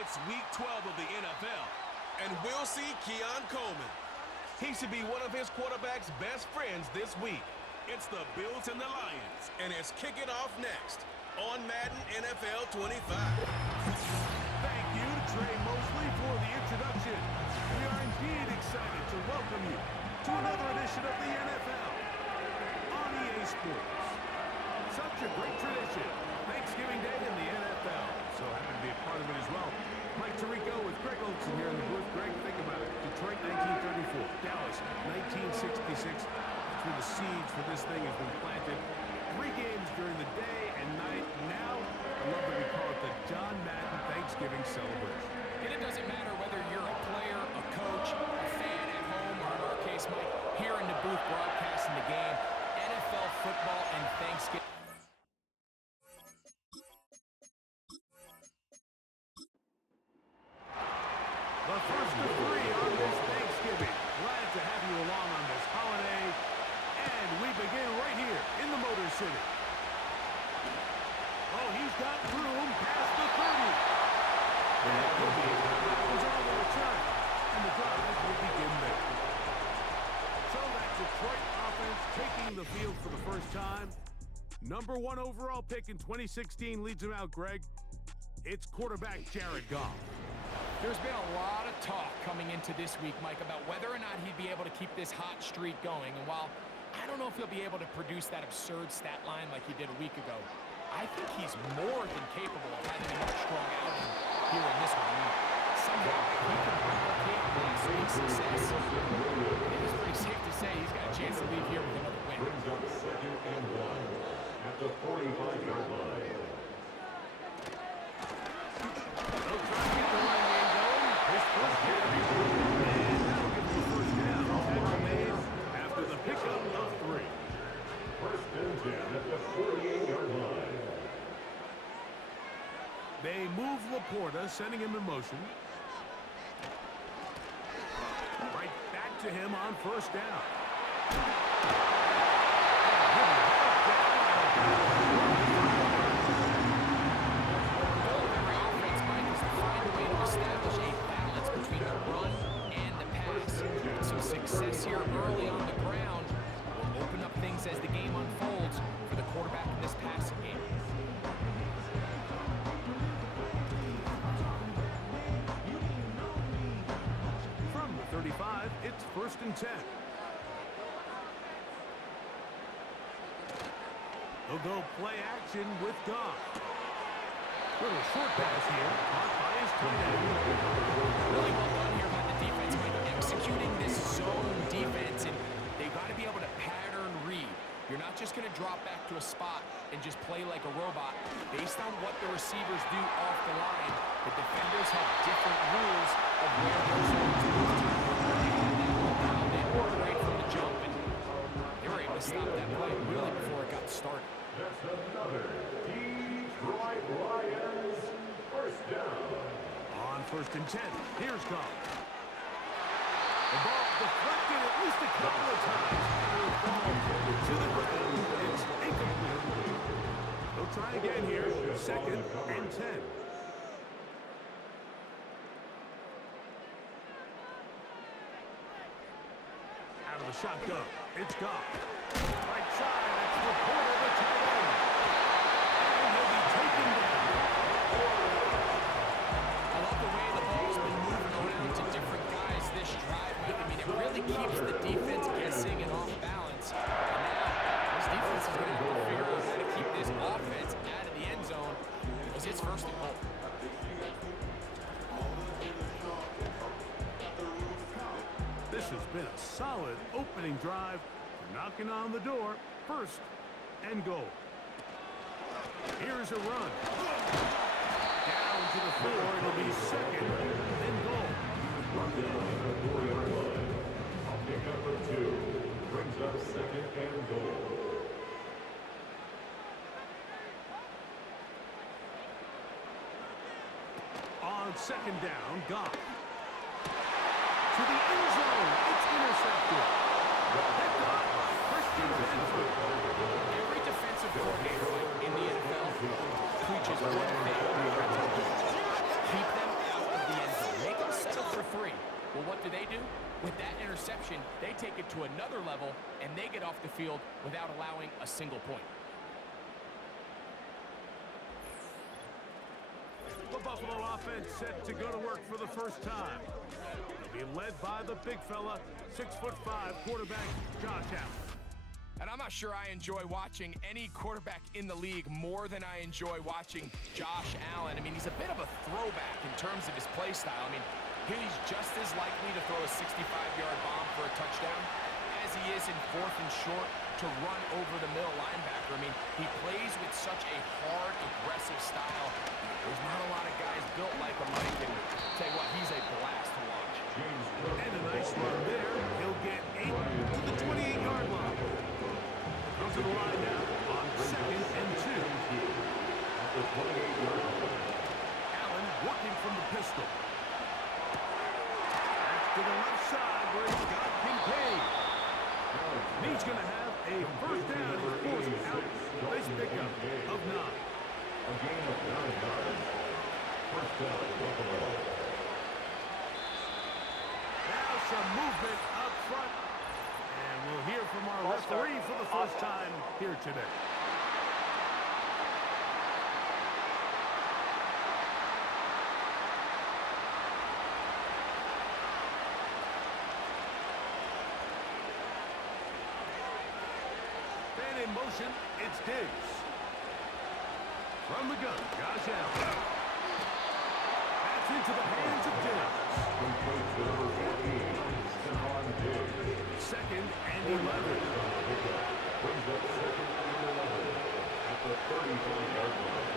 It's Week 12 of the NFL, and we'll see Keon Coleman. He should be one of his quarterback's best friends this week. It's the Bills and the Lions, and it's kicking off next on Madden NFL 25. Thank you to Trey Mosley for the introduction. We are indeed excited to welcome you to another edition of the NFL on EA Sports. Such a great tradition. Thanksgiving Day in the NFL. So happy to be a part of it as well. Mike Tirico with Greg Olson here in the booth. Greg, think about it. Detroit 1934. Dallas 1966. That's where the seeds for this thing has been planted. 3 games during the day and night. Now, I love that we call it the John Madden Thanksgiving celebration. And it doesn't matter whether you're a player, a coach, a fan at home, or in our case, Mike, here in the booth broadcasting the game, NFL football and Thanksgiving. The first of 3 on this Thanksgiving. Glad to have you along on this holiday. And we begin right here in the Motor City. Oh, he's got room past the 30. And he'll be on the return. And the drive will begin there. So that Detroit offense taking the field for the first time. Number 1 overall pick in 2016 leads him out, Greg. It's quarterback Jared Goff. There's been a lot of talk coming into this week, Mike, about whether or not he'd be able to keep this hot streak going. And while I don't know if he'll be able to produce that absurd stat line like he did a week ago, I think he's more than capable of having another strong outing here in this one. I mean, somehow he can replicate last week's success. It is pretty safe to say he's got a chance to leave here with another win. Brings up 2nd and 1 at the 45-yard line. After the pickup of 3. 1st and 10 at the 48-yard line. They move Laporta, sending him in motion. Right back to him on 1st down. Success here early on the ground will open up things as the game unfolds for the quarterback in this passing game. From the 35, it's 1st and 10. They'll go play action with Goff. Little short pass here, caught by his tight end. Really well done here by the defense, Mike, executing this zone defense, and they've got to be able to pattern read. You're not just going to drop back to a spot and just play like a robot. Based on what the receivers do off the line, the defenders have different rules of where those zones move to. They were right from the jump, and they were able to stop that play really before it got started. That's another Detroit Lions 1st down. On 1st and 10, here's Goff. The ball deflected at least a couple of times. To the ground, it's incomplete. They'll try again here, 2nd and 10. Out of the shotgun, it's Goff. Right side, it's Laporta, the tight end. And he'll be taken down. I love the way the ball's been moving around to different guys this drive, Mike. I mean, it really keeps the defense guessing and off balance. And now, this defense is going to have to figure out how to keep this offense out of the end zone because it's 1st and goal. This has been a solid opening drive. Knocking on the door, 1st and goal. Here's a run. Down to the 4, it'll be 2nd and goal. Pick number 2 brings up 2nd and goal. On 2nd down, Goff. To the end zone, it's intercepted. Picked up by Christian Benford. Every defensive coordinator in the NFL preaches one thing. Keep them take it to another level, and they get off the field without allowing a single point. The Buffalo offense set to go to work for the first time. They'll be led by the big fella, 6'5" quarterback Josh Allen. And I'm not sure I enjoy watching any quarterback in the league more than I enjoy watching Josh Allen. I mean, he's a bit of a throwback in terms of his play style. I mean, he's just as likely to throw a 65-yard bomb for a touchdown as he is in 4th and short to run over the middle linebacker. I mean, he plays with such a hard, aggressive style. There's not a lot of guys built like him, Mike, and I'll tell you what, he's a blast to watch. And a nice run there. He'll get 8 to the 28-yard line. Goes to the line now on 2nd and 2. Allen working from the pistol. Back to the left side where he's got Kincaid. He's going to have a first down. He's forced out. Nice pickup of 9. A gain of 9 yards. First down, Buffalo. Now some movement up front. And we'll hear from our referee for the first time here today. And in motion, it's Diggs. From the gun, Josh Allen. That's into the hands of Diggs. Complete to number 14, Stephon Diggs. 2nd and 11. Brings up 2nd and 11 at the 35-yard line.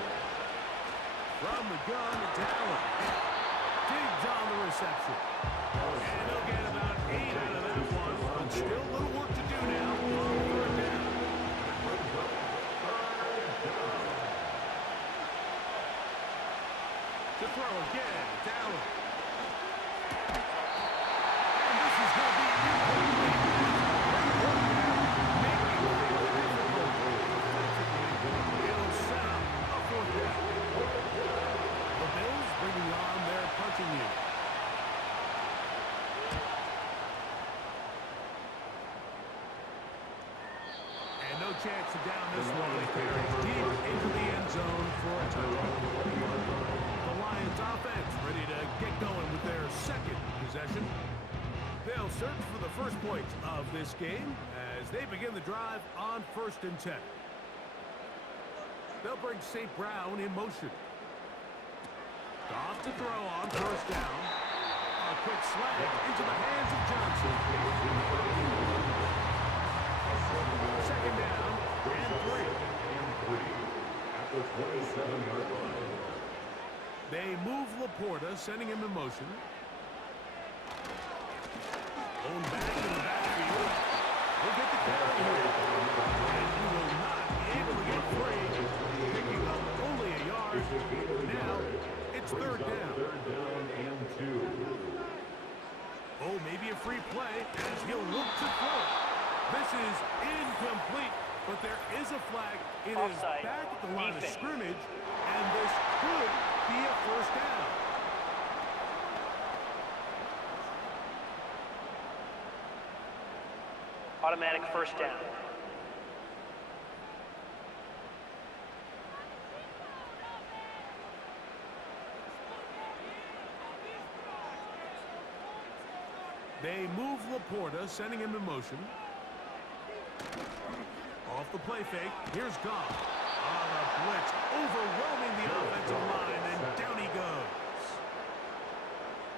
From the gun, it's Allen. Diggs on the reception. And he'll get about 8 out of that one. But still a little work to do now on 3rd down. To throw again, it's Allen. And this is going to be incomplete. It'll set up a 4th down. The Bills bringing on their punching unit. And no chance to down this one. It carries deep into the end zone for a touchdown. The Lions offense ready to get going with their 2nd possession. They'll search for the first points of this game as they begin the drive on 1st and 10. They'll bring St. Brown in motion. Off to throw on 1st down. A quick slant into the hands of Johnson. 2nd down and 3. At the 27-yard line. They move Laporta, sending him in motion. Going back in the backfield. He'll get the carry here. And he will not be able to get free. Picking up only a yard. Now it's 3rd down. 3rd down and 2. Oh, maybe a free play as he'll look to throw. This is incomplete, but there is a flag. It is back at the line of scrimmage, and this could be a 1st down. Automatic 1st down. They move Laporta, sending him in motion. Off the play fake, here's Goff. On a blitz, overwhelming the offensive line, and down he goes.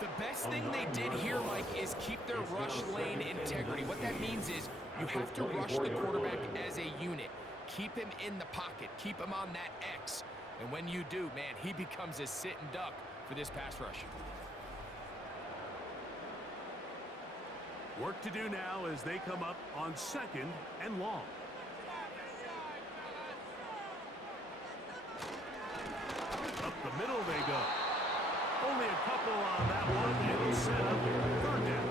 The best thing they did here, Mike, is keep their rush lane integrity. What that means is you have to rush the quarterback as a unit. Keep him in the pocket. Keep him on that X. And when you do, man, he becomes a sitting duck for this pass rush. Work to do now as they come up on 2nd and long. Up the middle they go. Only a couple on that one. It'll set up 3rd down.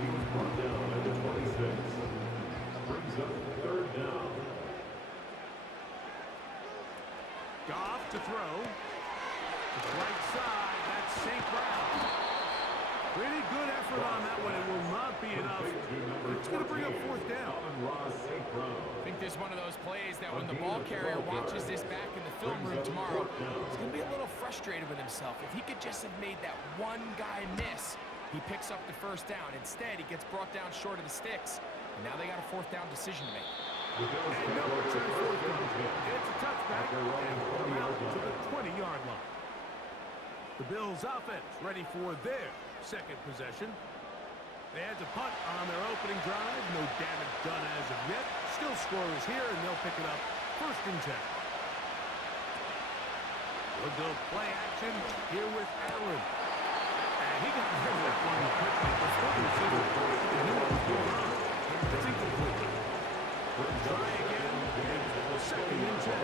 He was brought down at the 26. Brings up 3rd down. Goff to throw. To the right side, that's St. Brown. Pretty good effort on that one. It will not be enough. It's going to bring up fourth down. I think this is one of those plays that when the ball carrier watches this back in the film room tomorrow, he's going to be a little frustrated with himself. If he could just have made that one guy miss, he picks up the first down. Instead, he gets brought down short of the sticks. And now they got a fourth down decision to make. And no return forthcoming. It's a touchback and pull them out to the 20-yard line. The Bills offense ready for their second possession. They had to punt on their opening drive. No damage done as of yet. Still scorers here, and they'll pick it up first and 10. We'll go play action here with Allen. And he got rid of that one quickly before the receiver knew what was going on. It's incomplete. Try again. Second and 10.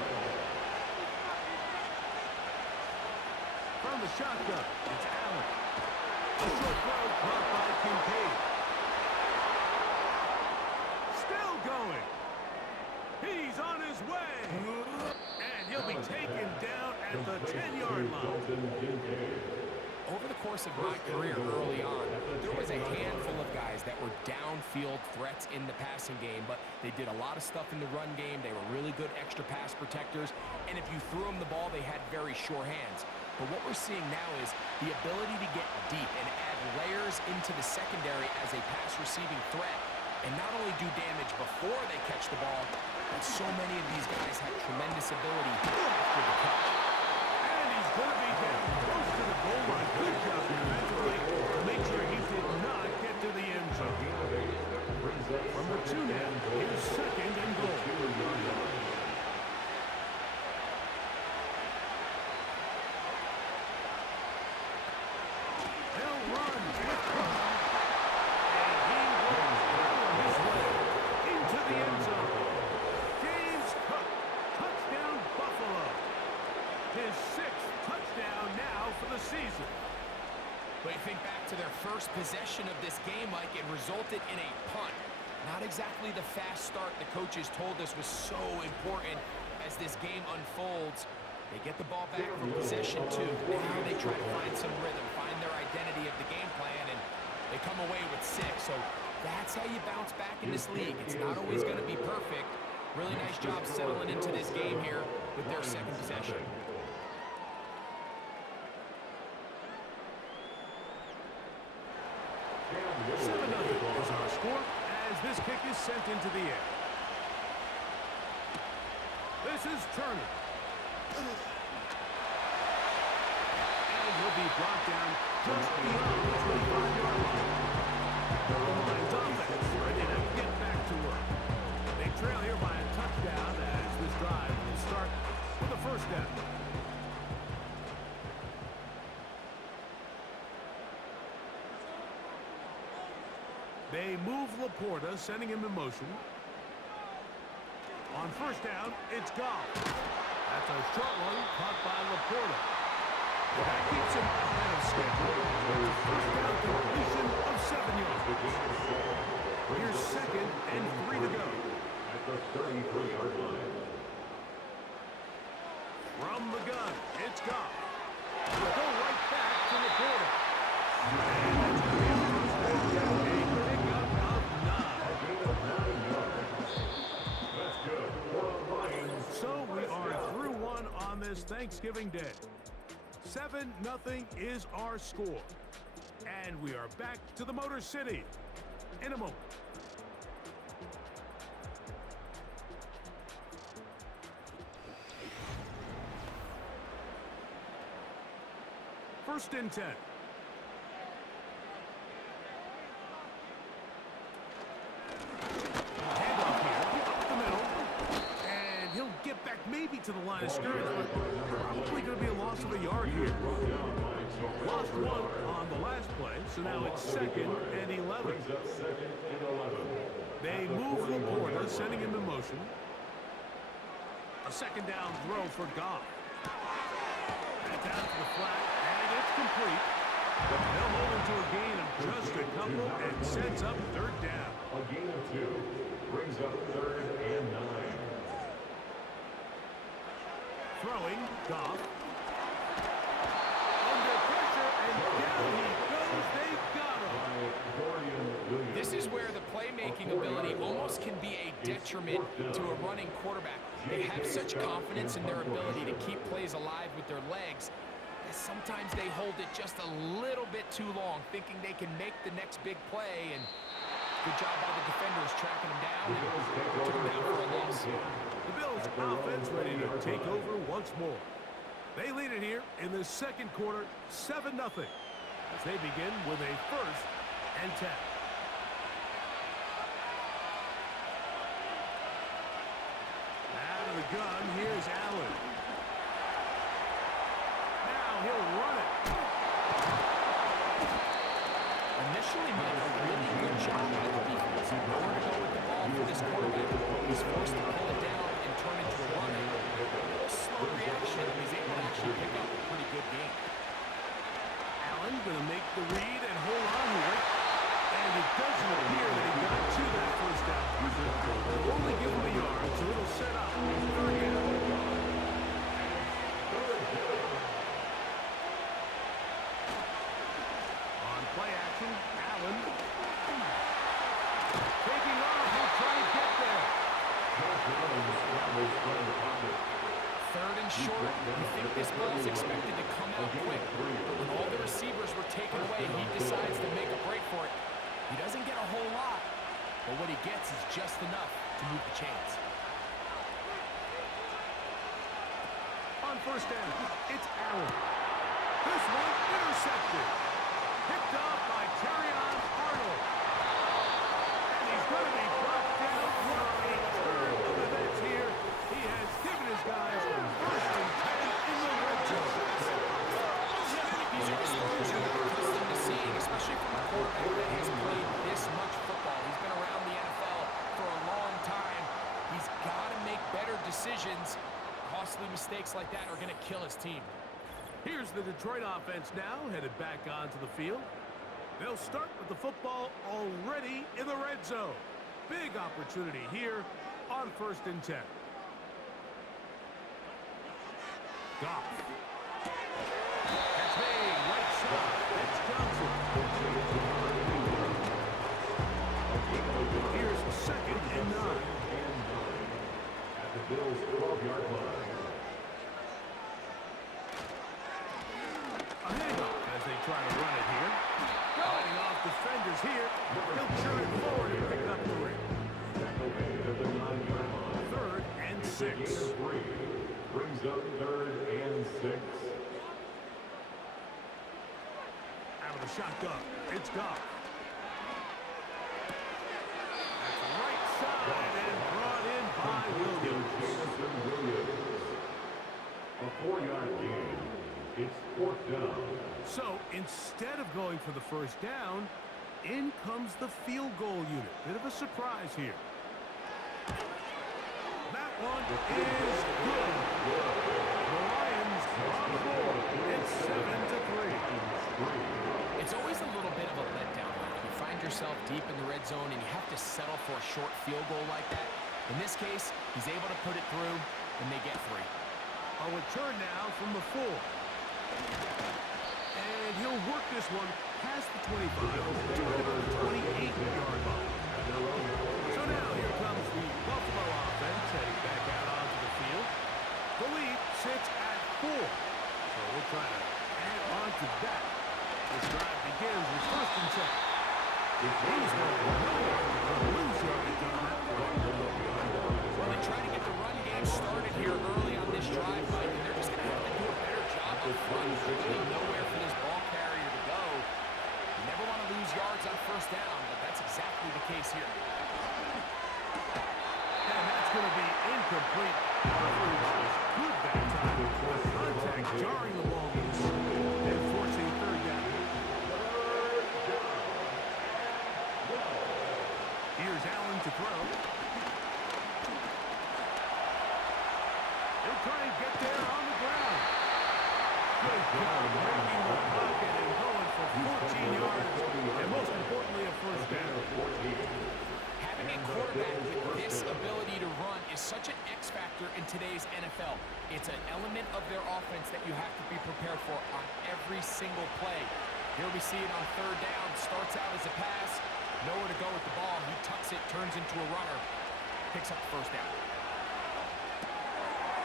From the shotgun, it's Allen. A short throw caught by Kincaid. Still going. He's on his way. And he'll be taken down at the 10-yard line. Over the course of my career early on, there was a handful of guys that were downfield threats in the passing game, but they did a lot of stuff in the run game. They were really good extra pass protectors, and if you threw them the ball, they had very sure hands. But what we're seeing now is the ability to get deep and add layers into the secondary as a pass receiving threat, and not only do damage before they catch the ball, but so many of these guys have tremendous ability after the catch. And he's going to be down close to the goal line. Good job defensively to make sure he did not get to the end zone. From the 2 now, here's second and goal. They'll run with Cook. And he will power his way into the end zone. James Cook, touchdown Buffalo. His 6th touchdown now for the season. But you think back to their first possession of this game, Mike, it resulted in a punt. Not exactly the fast start the coaches told us was so important as this game unfolds. They get the ball back from possession 2. Now they try to find some rhythm, find their identity of the game plan, and they come away with 6. So that's how you bounce back in this league. It's not always going to be perfect. Really nice job settling into this game here with their second possession. 7-0 is our score as this kick is sent into the air. This is Turner. And he'll be brought down just beyond the 25-yard line. The Lions offense ready to get back to work. They trail here by a touchdown as this drive will start with a first down. They move Laporta, sending him in motion. On first down, it's Goff. That's a short one caught by Laporta. That keeps him ahead of schedule. It's a first down completion of 7 yards. Here's second and 3 to go. At the 33-yard line. From the gun, it's Goff. We'll go right back to Laporta. And that's going to be a first down. A pickup of 9. That's good. So we are through one on this Thanksgiving Day. 7-0 is our score. And we are back to the Motor City in a moment. First and 10. Handoff here, up the middle. And he'll get back maybe to the line of scrimmage, but probably going to be a loss of a yard here. Lost one on the last play, so now it's second and 11. They move Laporta, sending him in motion. A second down throw for Goff. That's out to the flat, and it's complete. They'll hold him to a gain of just a couple and sets up third down. A gain of 2 brings up 3rd and 9. Throwing, Goff. Under pressure, and down he goes. They got detriment to a running quarterback. They have such confidence in their ability to keep plays alive with their legs that sometimes they hold it just a little bit too long, thinking they can make the next big play. And good job by the defenders tracking him down and took him down for a loss. The Bills offense ready to take over once more. They lead it here in the second quarter, 7-0, as they begin with a 1st and 10. Out of the gun, here's Allen. Now he'll run it. Initially made a really good job by the defense. Nowhere to go with the ball for this quarterback. He's forced to pull it down and turn into a runner. A little slow reaction, and he's able to actually pick up a pretty good game. Allen going to make the read and hold on to it. And it doesn't appear that he got to that first down. They'll only give him a yard, so it'll set up 3rd down. On play action, Allen. Taking off, he'll try to get there. 3rd and short. You think this ball is expected to come out quick, but when all the receivers were taken away, he decides to make a break for it. He doesn't get a whole lot, but what he gets is just enough to move the chains. On 1st down, it's Allen. This one intercepted. Picked off by Terrion Arnold. And he's going to be brought down. What a turn of events here. He has given his guys 1st and 10 in the red zone. These are exposure that we're accustomed to seeing, especially from a quarterback that has played this much football. He's been around the NFL for a long time. He's got to make better decisions. Costly mistakes like that are going to kill his team. Here's the Detroit offense now, headed back onto the field. They'll start with the football already in the red zone. Big opportunity here on 1st and 10. Goff. That's made right side. That's Johnson. Here's 2nd and 9. At the Bills' 12-yard line. A handoff as they try to run it here. Fighting off defenders here. He'll turn it forward and pick up the ring. 3rd and 6. Brings up 3rd and 6. Out of the shotgun, it's Goff. That's right side and brought in by Williams. A 4-yard gain. It's 4th down. So instead of going for the 1st down, in comes the field goal unit. Bit of a surprise here. That one is good. The Lions on the board. It's 7-3. It's always a little bit of a letdown when you find yourself deep in the red zone and you have to settle for a short field goal like that. In this case, he's able to put it through, and they get 3. A return now from the 4. And he'll work this one past the 25 to about the 28-yard line. So now here comes the Buffalo offense heading back out onto the field. The lead sits at 4. So we'll try to add on to that. This drive begins with 1st and 10. He's going nowhere. Lose yardage on that play. Well, they try to get the run game started here early on this drive, Mike, and they're just going to have to do a better job up front. There's really nowhere for this ball carrier to go. You never want to lose yards on 1st down, but that's exactly the case here. And that's going to be incomplete. Coverage is good that time. Contact jarring the ball loose and forcing 3rd down. Here's Allen to throw. He'll try and get there on the ground. Good job breaking the pocket and going for 14 yards. And most importantly, a 1st down. Having a quarterback with this ability to run is such an X factor in today's NFL. It's an element of their offense that you have to be prepared for on every single play. Here we see it on 3rd down. Starts out as a pass. Nowhere to go with the ball. He tucks it, turns into a runner. Picks up the first down.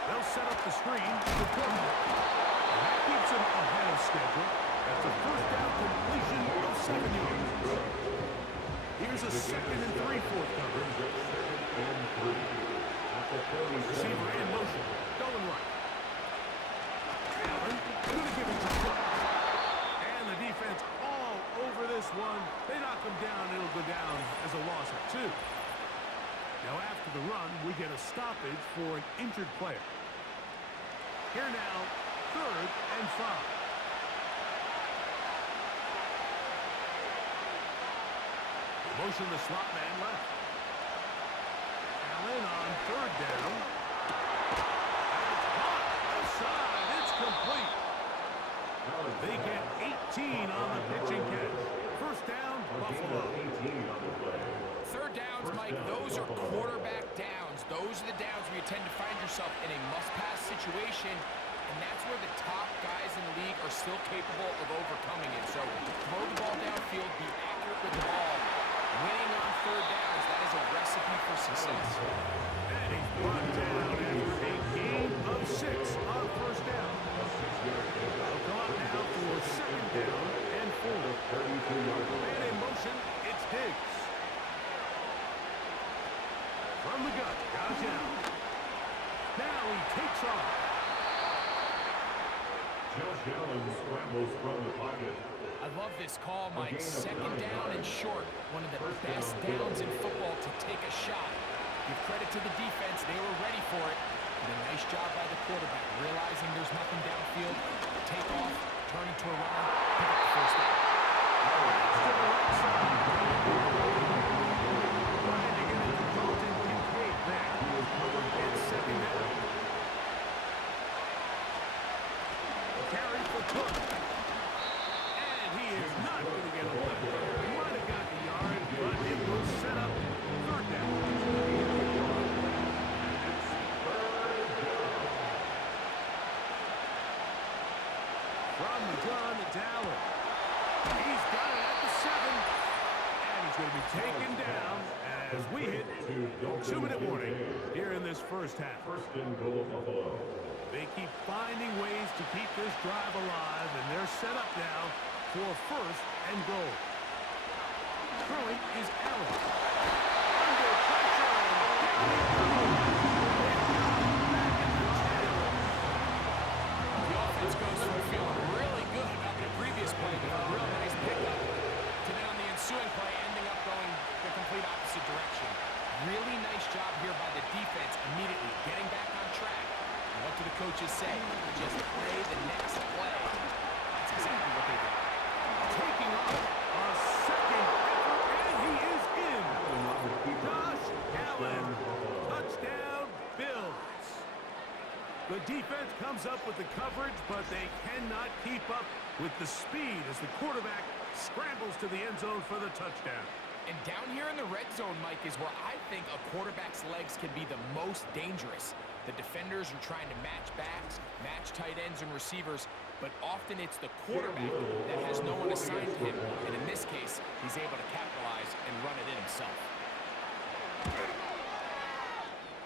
They'll set up the screen for Cook. And that keeps him ahead of schedule. That's a first down completion of 7 yards. Here's a 2nd and 3 for coverage. Receiver in motion. Going right. Allen going to give it to Cook. And the defense all over this one. They knock him down. It'll go down as a loss of 2. Now after the run, we get a stoppage for an injured player. Here now, 3rd and 5. Motion the slot man left. Allen on 3rd down. And it's caught outside. It's complete. They get 18 on the pitching catch. First down, Buffalo. 3rd downs, Mike, those are quarterback downs. Those are the downs where you tend to find yourself in a must-pass situation, and that's where the top guys in the league are still capable of overcoming it. So throw the ball downfield, be accurate with the ball. Winning on 3rd downs, that is a recipe for success. And he's brought down after a gain of 6 on 1st down. They'll come up now for 2nd down and 4. And in motion, it's Diggs. From the gun, got down. Now he takes off. Josh Allen scrambles from the pocket. I love this call, Mike. 2nd down and short. One of the best downs in football to take a shot. Give credit to the defense. They were ready for it. And a nice job by the quarterback, realizing there's nothing downfield. Take off, turn into a runner, pick up the first down. To the right side. Trying to get it to Dalton Kincaid there. It's 2nd down. Carry for Cook. And he is not going to get away. He might have got the yard, but it will set up 3rd down. From the gun, it's Allen. He's got it at the 7. And he's going to be taken down as we hit 2-minute warning here in this first half. 1st and goal, Buffalo. They keep finding ways to keep this drive alive, and they're set up now for 1st and goal. Throwing is Allen. Under pressure, and down he goes. Back at the 10. The offense goes from feeling really good about the previous play with a real nice pickup to then on the ensuing play ending up going the complete opposite direction. Really nice job here by the defense immediately getting back on track. And what do the coaches say? Just play the next play. That's exactly what they did. Taking off a 2nd effort, and he is in. Josh Allen, touchdown, Bills. The defense comes up with the coverage, but they cannot keep up with the speed as the quarterback scrambles to the end zone for the touchdown. And down here in the red zone, Mike, is where I think a quarterback's legs can be the most dangerous. The defenders are trying to match backs, match tight ends and receivers, but often it's the quarterback that has no one assigned to him. And in this case, he's able to capitalize and run it in himself.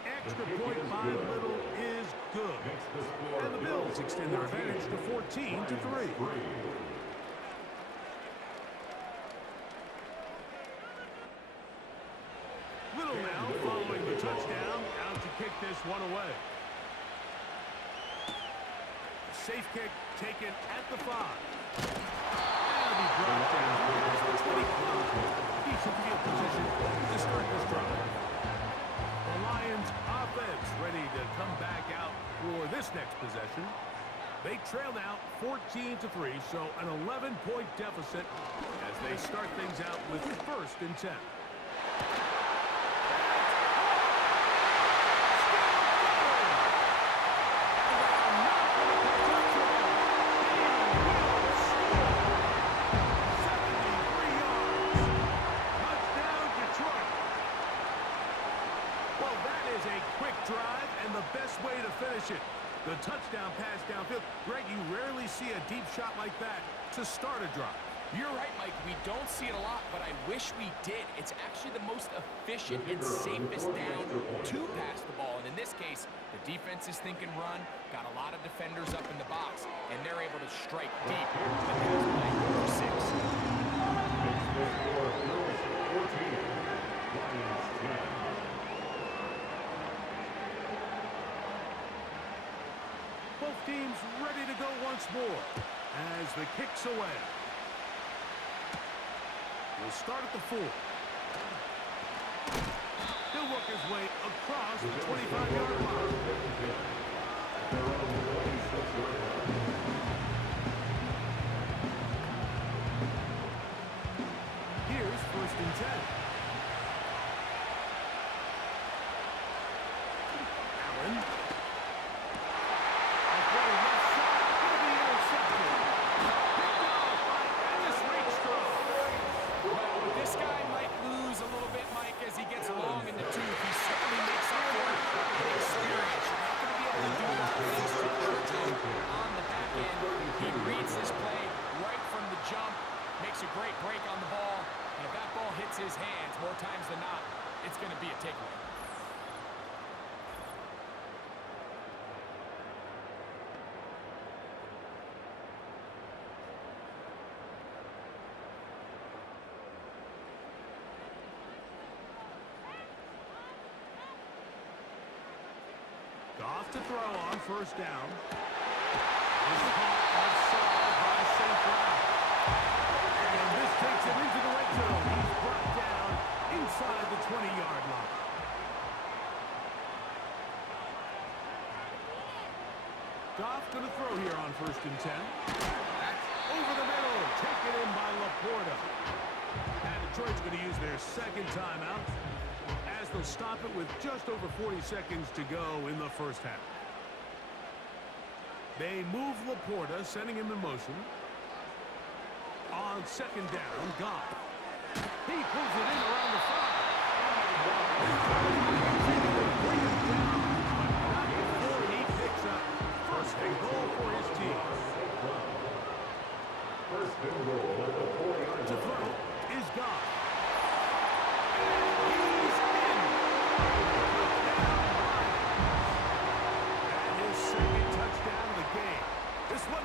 Extra point by Little is good. And the Bills extend their advantage to 14-3. Little now following the touchdown, out to kick this one away. Safe kick taken at the 5. And he dropped down. That's what he closed. Decent field position to start this drive. The Lions offense ready to come back out for this next possession. They trail now 14-3, so an 11-point deficit as they start things out with 1st and 10. Drive and the best way to finish it. The touchdown pass downfield. Greg, you rarely see a deep shot like that to start a drive. You're right, Mike. We don't see it a lot, but I wish we did. It's actually the most efficient and safest down to pass the ball. And in this case, the defense is thinking run, got a lot of defenders up in the box, and they're able to strike deep. But there's play for 6. Both teams ready to go once more as the kick's away. He'll start at the 4. He'll work his way across the 25-yard line. Here's 1st and 10. Allen. A play left side. Going to be intercepted. Picked off by Ennis Rakestraw. Well, this guy might lose a little bit, Mike, as he gets long in the tooth. He certainly makes up for it with experience. You're not going to be able to do it on the back end. He reads this play right from the jump, makes a great break on the ball, and if that ball hits his hands more times than not, it's going to be a takeaway. Goff to throw on 1st down. Is caught offside by St. Brown. And this takes him into the red zone. He's brought down inside the 20-yard line. Goff going to throw here on 1st and 10. That's over the middle. Taken in by Laporta. And Detroit's going to use their 2nd timeout, as they'll stop it with just over 40 seconds to go in the 1st half. They move Laporta, sending him in motion. On 2nd down, Goff. He pulls it in around the 5. Bring him down, but not before he picks up 1st and goal for his team. 1st and goal at the 40-yard To line. throw is Goff.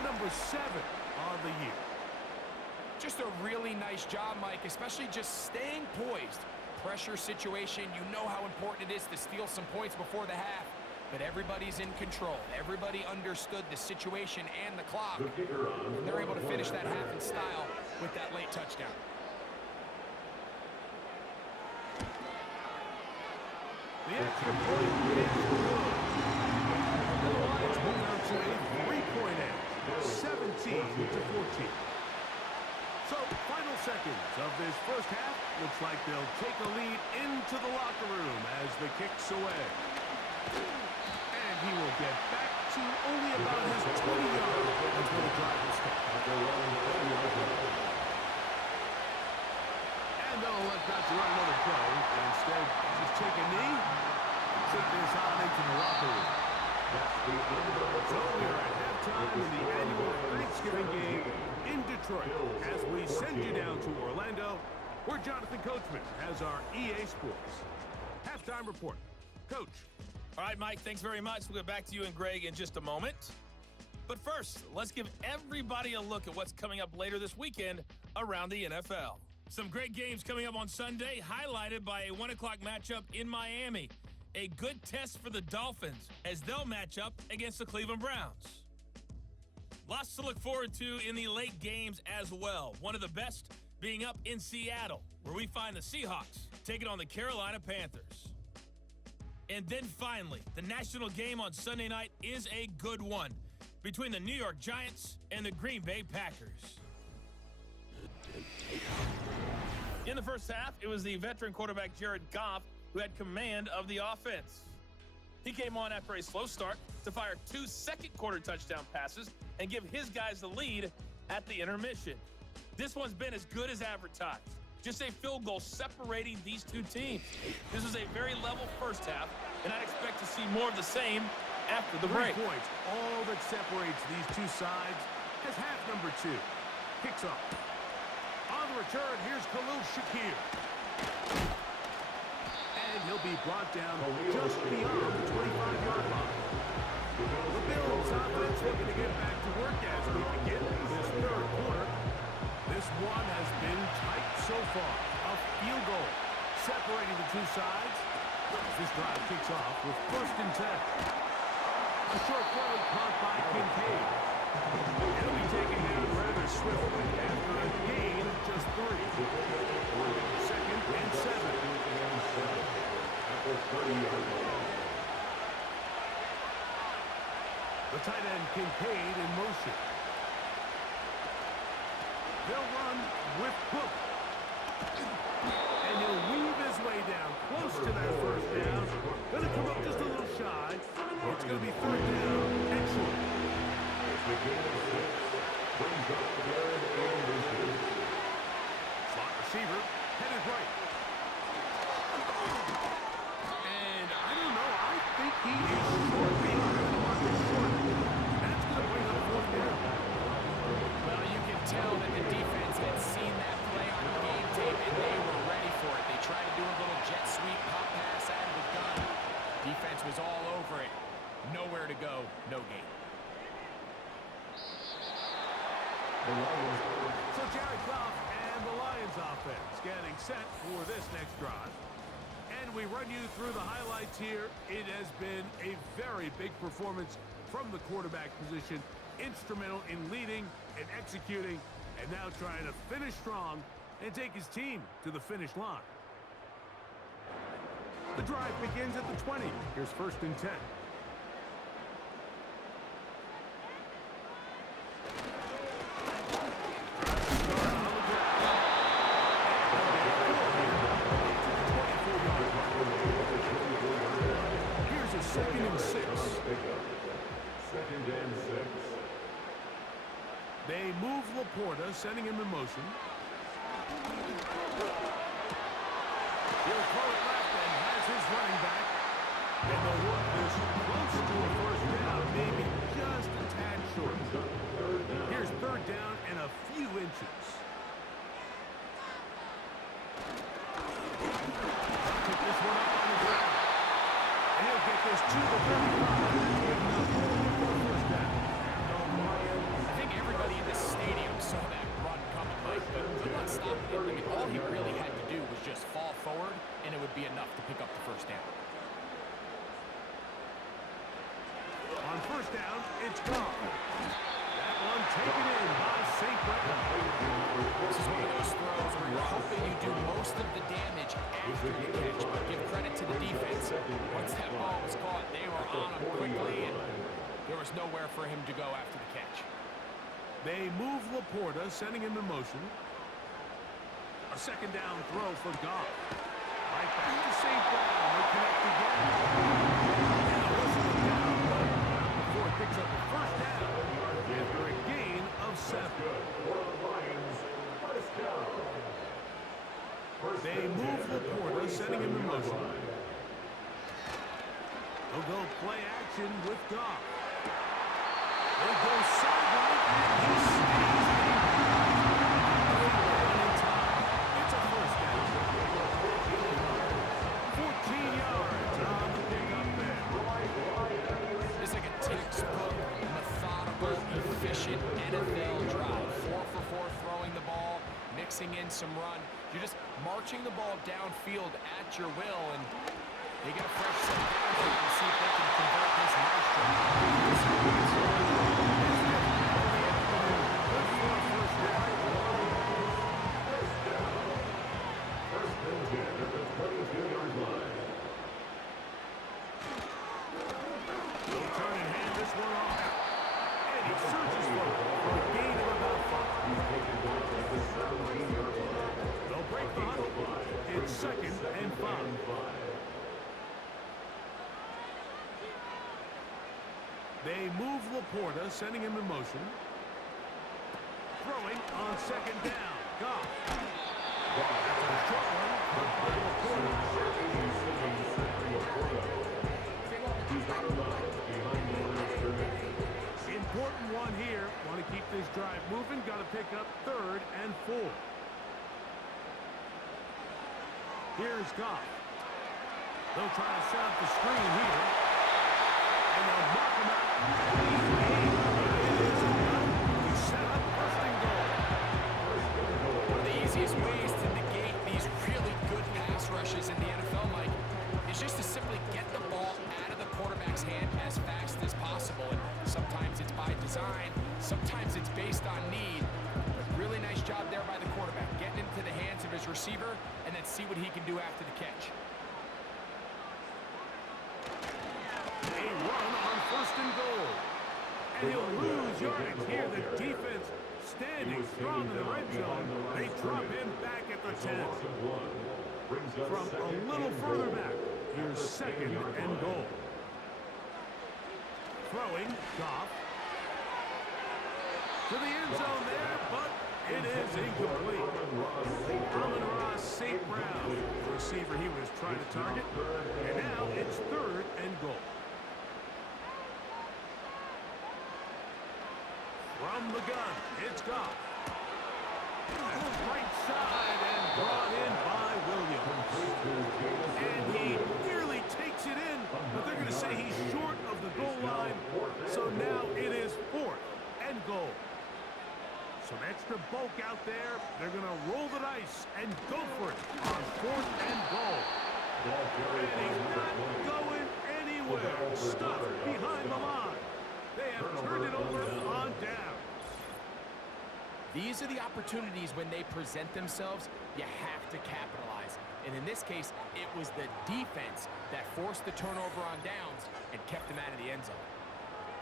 Number 7 on the year. Just a really nice job, Mike, especially just staying poised. Pressure situation, you know how important it is to steal some points before the half, but everybody's in control. Everybody understood the situation and the clock, and they're able to finish that half in style with that late touchdown. The extra point is good. The Lions move out to a 3-point edge. 17-14. So, final seconds of this 1st half. Looks like they'll take a lead into the locker room as the kick's away. And he will get back to only about his 20 yards until the drive will start. And they'll let that to run another play. Instead, just take a knee, take this on into the locker room. So we are at halftime in the annual Thanksgiving game in Detroit. As we send you down to Orlando, where Jonathan Coachman has our EA Sports halftime report. Coach. All right, Mike, thanks very much. We'll get back to you and Greg in just a moment. But first, let's give everybody a look at what's coming up later this weekend around the NFL. Some great games coming up on Sunday, highlighted by a 1 o'clock matchup in Miami. A good test for the Dolphins as they'll match up against the Cleveland Browns. Lots to look forward to in the late games as well. One of the best being up in Seattle, where we find the Seahawks taking on the Carolina Panthers. And then finally, the national game on Sunday night is a good one between the New York Giants and the Green Bay Packers. In the 1st half, it was the veteran quarterback Jared Goff who had command of the offense. He came on after a slow start to fire 2 second-quarter touchdown passes and give his guys the lead at the intermission. This one's been as good as advertised. Just a field goal separating these two teams. This was a very level 1st half, and I'd expect to see more of the same after the 3 break. points. All that separates these two sides as half number 2 kicks off. On the return, here's Khalil Shakir. And he'll be brought down just beyond the 25-yard line. The Bills offense looking to get back to work as we begin this third quarter. This one has been tight so far. A field goal separating the two sides. This drive kicks off with 1st and 10. A short throw caught by Kincaid. He'll be taken down rather swiftly after a gain of just 3. 2nd and 7. The tight end Kincaid in motion. They'll run with Cook. And he'll weave his way down close to that 1st down. Gonna come up just a little shy. It's gonna be 3rd down and short. Slot receiver headed right. And I don't know, I think he is short beyond the market short. That's gonna bring up 4th down. Well, you can tell that the defense had seen that play on game tape, and they were ready for it. They tried to do a little jet sweep, pop pass out of the gun. Defense was all over it. Nowhere to go, no gain. So Jared Goff and the Lions offense getting set for this next drive. And we run you through the highlights here. It has been a very big performance from the quarterback position. Instrumental in leading and executing, and now trying to finish strong and take his team to the finish line. The drive begins at the 20. Here's 1st and 10. Here's a 2nd and 6. 2nd and 6. They move Laporta, sending him in motion. He'll throw it left and has his running back. And they'll work this close to a 1st down, maybe just a tad short. Here's 3rd down and a few inches. Pick this one up on the ground. And he'll get this to the 35. I think everybody in this stadium saw that run coming, Mike, but could not stop it. I mean, all he really had to do was just fall forward, and it would be enough to pick up the 1st down. On 1st down, it's Goff. That one taken in by St. Brown. This is one of those throws where you're hoping you do most of the damage after the catch, but give credit to the defense. Once that ball was caught, they were on him quickly, and there was nowhere for him to go after the catch. They move Laporta, sending him in motion. A 2nd down throw for Goff. Right back to St. Brown. They connect again. And a whistle down, but not before it picks up the 1st down after a gain of 7. They move Laporta, sending him in motion. They'll go play action with Goff. They go sideline, and he stays in time. It's a 1st down. 14 yards on the pickup there. It's like a textbook, methodical, efficient NFL drive. 4 for 4 throwing the ball, mixing in some run. You're just marching the ball downfield at your will, and they get a fresh set of downs to see if they can convert this nice drive. They move Laporta, sending him in motion. Throwing on 2nd down. Goff. That's a short one. Caught by Laporta. Important one here. Want to keep this drive moving. Got to pick up 3rd and 4. Here's Goff. They'll try to set up the screen here. And they'll mark him out. It is enough to set up first and goal. One of the easiest ways to negate these really good pass rushes in the NFL, Mike, is just to simply get the ball out of the quarterback's hand as fast as possible. And sometimes it's by design, sometimes it's based on need. But really nice job there by the quarterback, getting into the hands of his receiver and then see what he can do after the catch. A run on first and goal. And he'll lose yardage here. The defense standing strong in the red zone. They drop him back at the 10. From a little further back, here's second and goal. Throwing, Goff. To the end zone there, but it is incomplete. Amon-Ra St. Brown, the receiver he was trying to target. And now it's third and goal. From the gun, it's Goff. Right side and brought in by Williams. And he nearly takes it in, but they're going to say he's short of the goal line. So now it is fourth and goal. Some extra bulk out there. They're going to roll the dice and go for it on fourth and goal. And he's not going anywhere. Stuffed behind the line. They have turned it over on down. These are the opportunities when they present themselves, you have to capitalize. And in this case, it was the defense that forced the turnover on downs and kept them out of the end zone.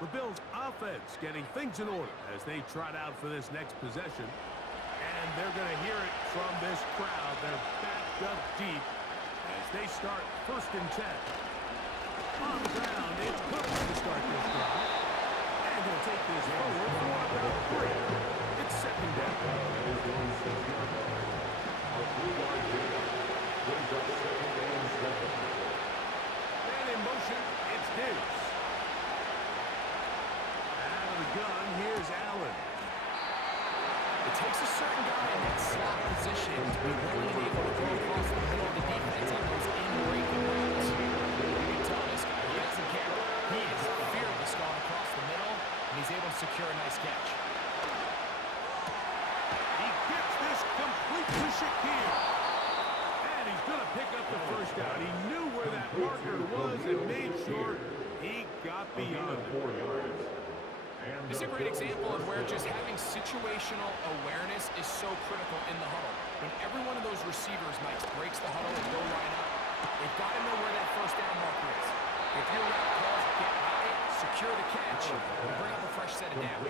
The Bills' offense getting things in order as they trot out for this next possession. And they're going to hear it from this crowd. They're backed up deep as they start first and 10. On the ground, it's Cook to start this drive. And he'll take this forward for about 3. It's second down. And in motion, it's Diggs. Out of the gun, here's Allen. It takes a certain guy in that slot position to be willing and able to go across the middle of the defense on those in-breaking routes. You can tell this guy, he doesn't care. He is fearless going across the middle, and he's able to secure a nice catch. He gets this complete to Shakir. And he's going to pick up the first down. He knew where that marker was and made sure he got beyond it. This is a great example of where just having situational awareness is so critical in the huddle. When every one of those receivers, Mike, breaks the huddle and go line up, they've got to know where that first down marker is. If your route calls, get by it, secure the catch, and bring up a fresh set of downs.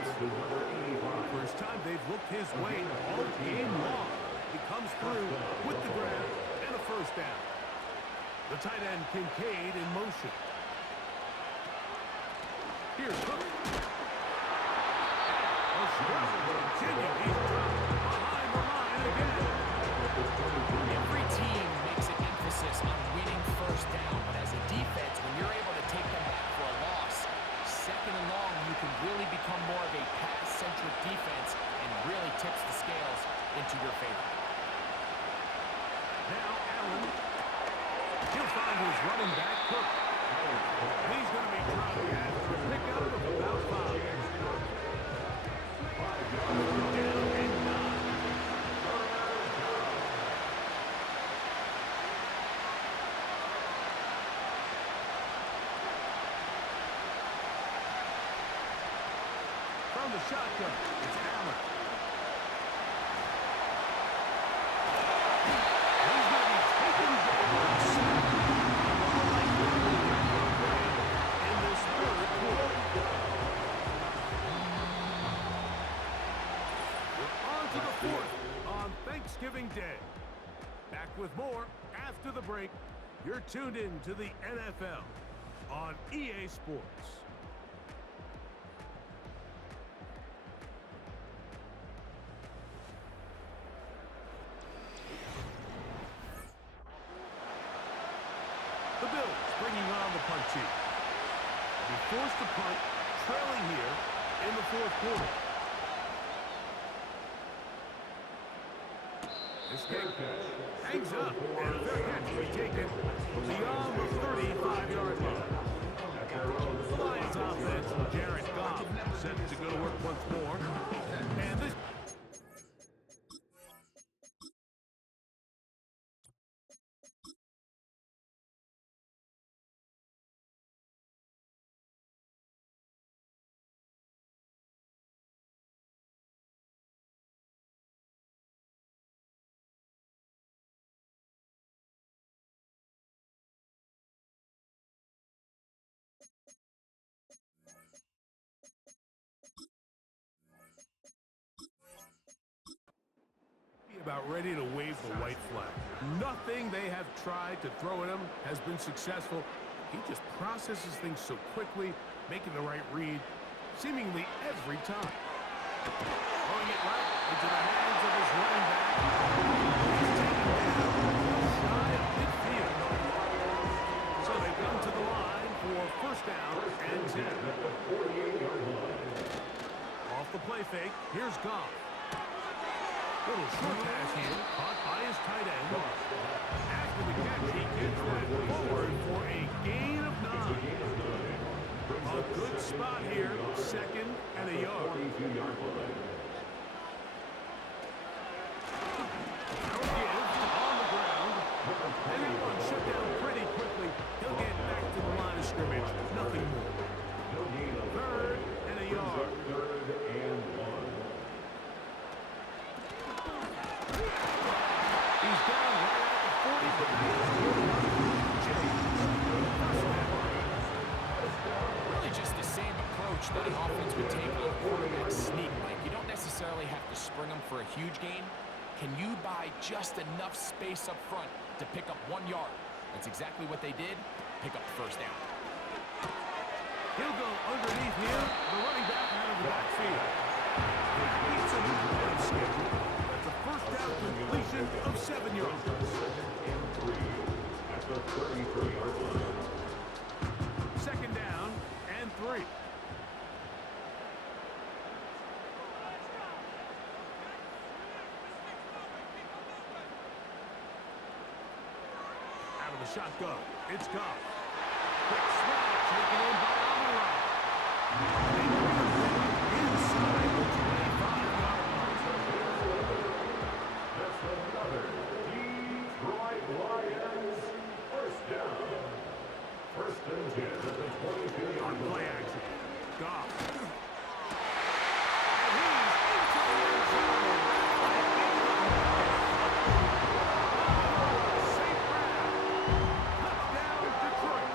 First time they've looked his way all game long. He comes through with the grab and a first down. The tight end Kincaid in motion. Here's Cook. Continue. He's dropped behind the line again. Every team makes an emphasis on winning first down, but as a defense, when you're able to take them back for a loss, second and long, you can really become more of a pass-centric defense and really tips the scales into your favor. Now Allen. He'll find his running back, Cook. He's going to be dropped after a pickup of about 5. Down and 9. From the shotgun, it's Allen. He's going to be taken down. In this third quarter. We're on to the fourth on Thanksgiving Day. Back with more after the break. You're tuned in to the NFL on EA Sports. The Bills bringing on the punt team. They'll be forced to punt, trailing here in the fourth quarter. This kick hangs up, and a fair catch will be taken beyond the 35-yard line. The Lions offense from Jared Goff set to go to work once more. And this about ready to wave the white flag. Nothing they have tried to throw at him has been successful. He just processes things so quickly, making the right read seemingly every time. Throwing it right into the hands of his running back. He's taken down shy of midfield. So they come to the line for first down and 10. Off the play fake, here's Goff. Little short pass here, caught by his tight end. After the catch, he gets that forward for a gain of 9. A good spot here, second and a yard. Now give on the ground. Everyone shut down pretty quickly. He'll get back to the line of scrimmage. Nothing more. Third and a yard. He's down right at the 40. Really just the same approach that an offense would take on quarterback sneak. Like, you don't necessarily have to spring them for a huge gain. Can you buy just enough space up front to pick up 1 yard? That's exactly what they did. Pick up the first down. He'll go underneath here. The running back out of the backfield. That beats him ahead of schedule. That's a first down completion of 7 yards. At the 33-yard line. Second down and 3. Out of the shotgun, it's Goff. Quick swat taken in by Amara. Inside the 25-yard line. That's another Detroit Lions first down. First and 10 at the 22-yard On play line. action. Goff. And he's into the end zone. St. Brown. Touchdown, Detroit.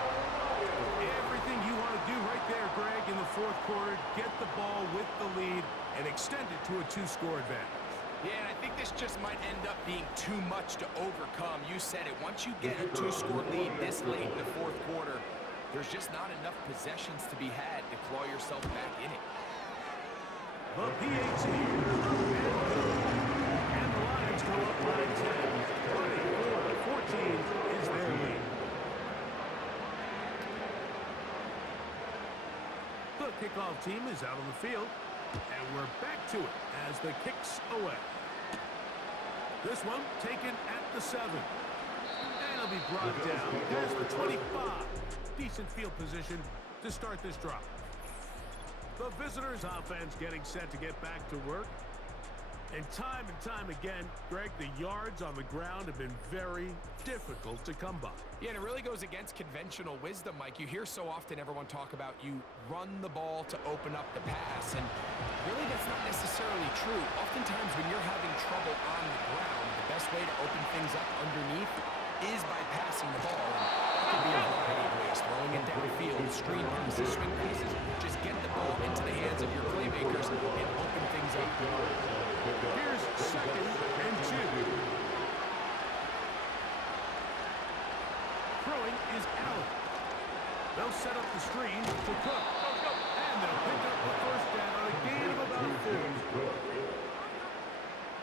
Everything you want to do right there, Greg, in the fourth quarter. Get the ball with the lead and extend it to a 2-score advantage. Yeah, and I think this just might end up being too much to overcome. You said it. Once you get a 2-score lead this late in the fourth quarter, there's just not enough possessions to be had to claw yourself back in it. The PAT up and good. And the Lions go up by 10. 24-14 is their lead. The kickoff team is out on the field. And we're back to it as the kick's away. This one taken at the 7. And it'll be brought down past the 25. Decent field position to start this drive. The visitors' offense getting set to get back to work. And time again, Greg, the yards on the ground have been very difficult to come by. Yeah, and it really goes against conventional wisdom, Mike. You hear so often everyone talk about you run the ball to open up the pass, and really that's not necessarily true. Oftentimes when you're having trouble on the ground, the best way to open things up underneath is by passing the ball. And that could be a variety of ways. Throwing it downfield, screen passes, swing passes. Just get the ball into the hands of your playmakers and open things up. Here's second and 2. Throwing is Allen. They'll set up the screen to Cook. And they'll pick up the first down on a gain of about 4.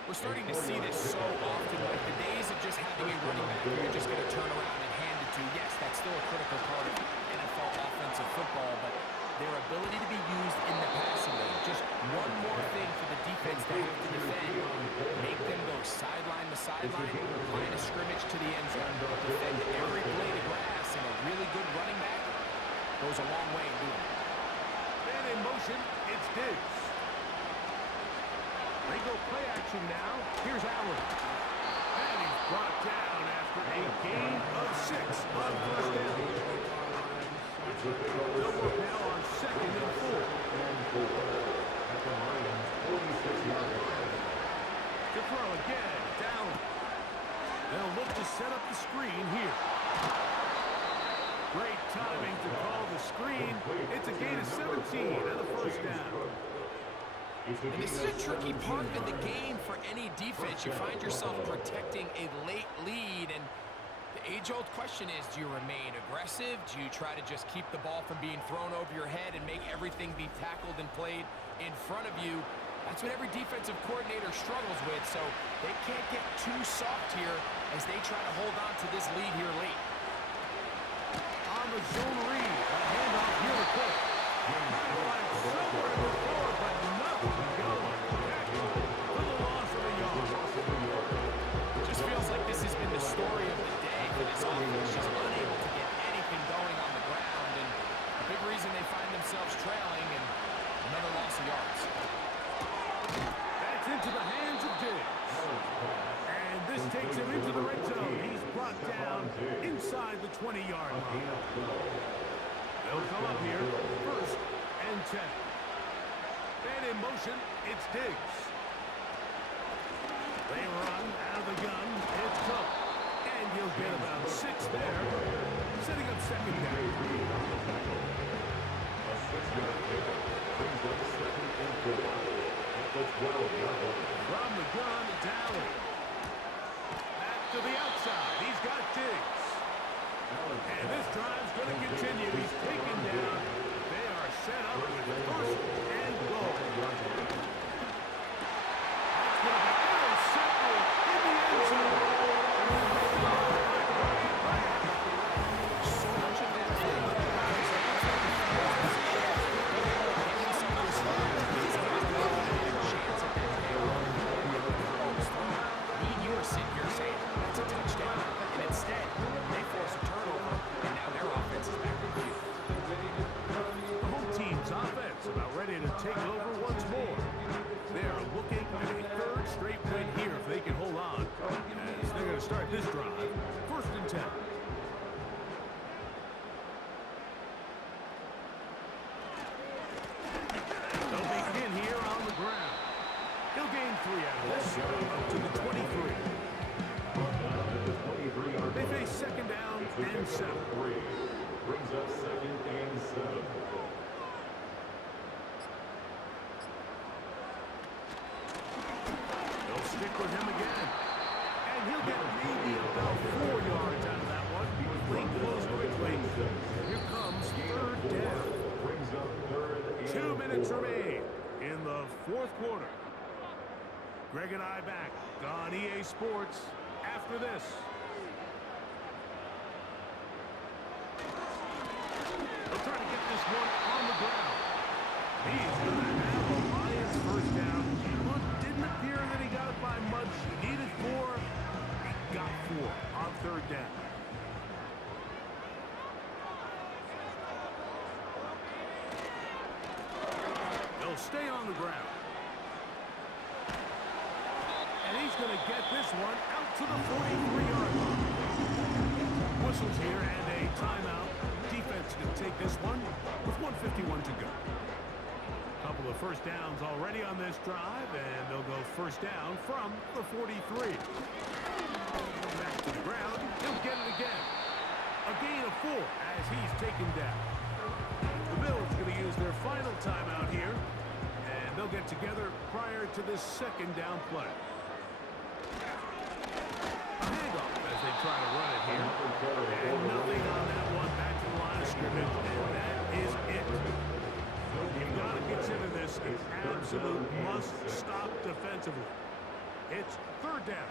We're starting to see this so often, like the days of just having a running back who you're just going to turn around and hand it to. Yes, that's still a critical part of NFL offensive football, but their ability to be used in the passing game. Just one more thing for the defense to have to defend. Make them go sideline to sideline. sideline, line of scrimmage to the end zone. Defend every blade of grass, and a really good running back goes a long way in doing it. And in motion, it's Diggs. They go play action now. Here's Allen. And he's brought down after a gain of 6 on first down. They'll work now on 2nd and 4. At the Lions' 46-yard line. To throw again, down. They'll look to set up the screen here. Great timing to call the screen. It's a gain of 17 and a first down. And this is a tricky part of the game for any defense. You find yourself protecting a late lead, and the age-old question is, do you remain aggressive? Do you try to just keep the ball from being thrown over your head and make everything be tackled and played in front of you? That's what every defensive coordinator struggles with, so they can't get too soft here as they try to hold on to this lead here late. On the zone read, a handoff here to Cook. Somewhere in the floor, but nothing going. For the loss of a yard. Just feels like this has been the story of the day for this offense. Just unable to get anything going on the ground, and a big reason they find themselves trailing, and another loss of yards. That's into the hands of Diggs. And this takes him into the red zone. He's brought down inside the 20-yard line. They'll come up here, 1st and 10. And in motion, it's Diggs. They run out of the gun. It's Cook. And he'll get about 6 there, setting up 2nd down. A 6-yard pickup brings up 2nd and 4. At the 12-yard line. From the gun, it's Allen. Back to the outside. He's got Diggs. And this drive's going to continue. He's taken down. They are set up with 1st and goal. That's going to be intercepted in the end zone. So much of that you are sitting here saying that's a touchdown, and instead they force a turnover, and now their offense is back in view. The home team's offense about ready to take over once more. They are looking at a 3rd straight win here if they can hold on. As they're going to start this drive, 1st and 10. They'll begin here on the ground. He'll gain 3 out of this, up to the 23. They face 2nd down and 7. Brings up 2nd and 7. They'll stick with him again. And he'll get maybe about 4 yards out of that one. Link close quickly. Here comes 3rd down. Brings up 3rd and 2 minutes remain in the 4th quarter. Greg and I back on EA Sports after this. They'll try to get this one on the ground. He's going to have a Lions 1st down. Look, didn't appear that he got it by much. He needed 4. He got 4 on 3rd down. They'll stay on the ground. And he's going to get this one out to the 43-yard line. Whistles here and a timeout. Defense going to take this one with 1:51 to go. Couple of 1st downs already on this drive, and they'll go 1st down from the 43. Back to the ground. He'll get it again. A gain of 4 as he's taken down. The Bills going to use their final timeout here, and they'll get together prior to this 2nd down play. A handoff as they try to run it here. And nothing on that one. Back to the line of scrimmage, and that is it. You've got to consider this an absolute must-stop defensively. It's 3rd down.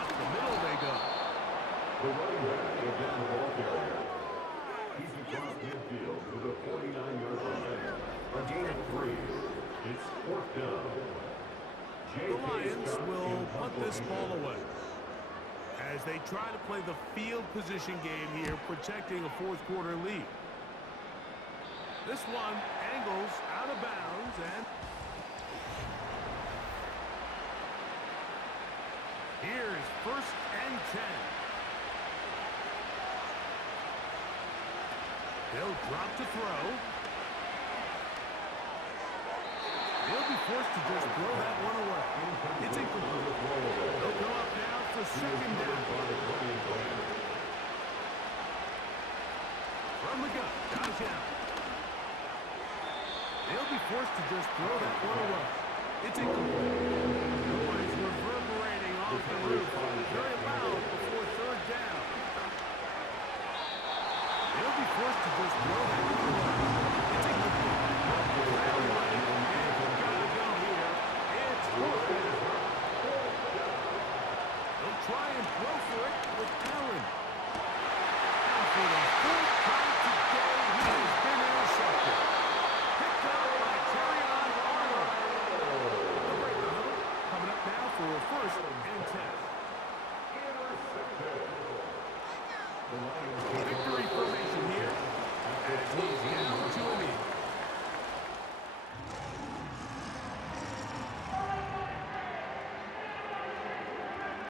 Up the middle they go. The running back is down the ball carrier. He's across midfield to the 49-yard line. A gain of 3. It's 4th down. The Lions will punt this ball away as they try to play the field position game here, protecting a fourth-quarter lead. This one angles out of bounds, and here's 1st and 10. They'll drop to throw. They'll be forced to just throw that one away. It's incomplete. They'll go up now for 2nd down. From the gun, Josh Allen. They'll be forced to just throw that one away. It's incomplete. Noise reverberating off the roof. Very loud before 3rd down. They'll be forced to just throw that one away. It's incomplete. Rally lane, and gotta go here. It's 4th down. They'll try and throw for it with Allen. And for the 4th time today, he has been intercepted. Picked up by Terrion Arnold. They'll break the huddle. Coming up now for a 1st and 10. Victory formation here. As he's in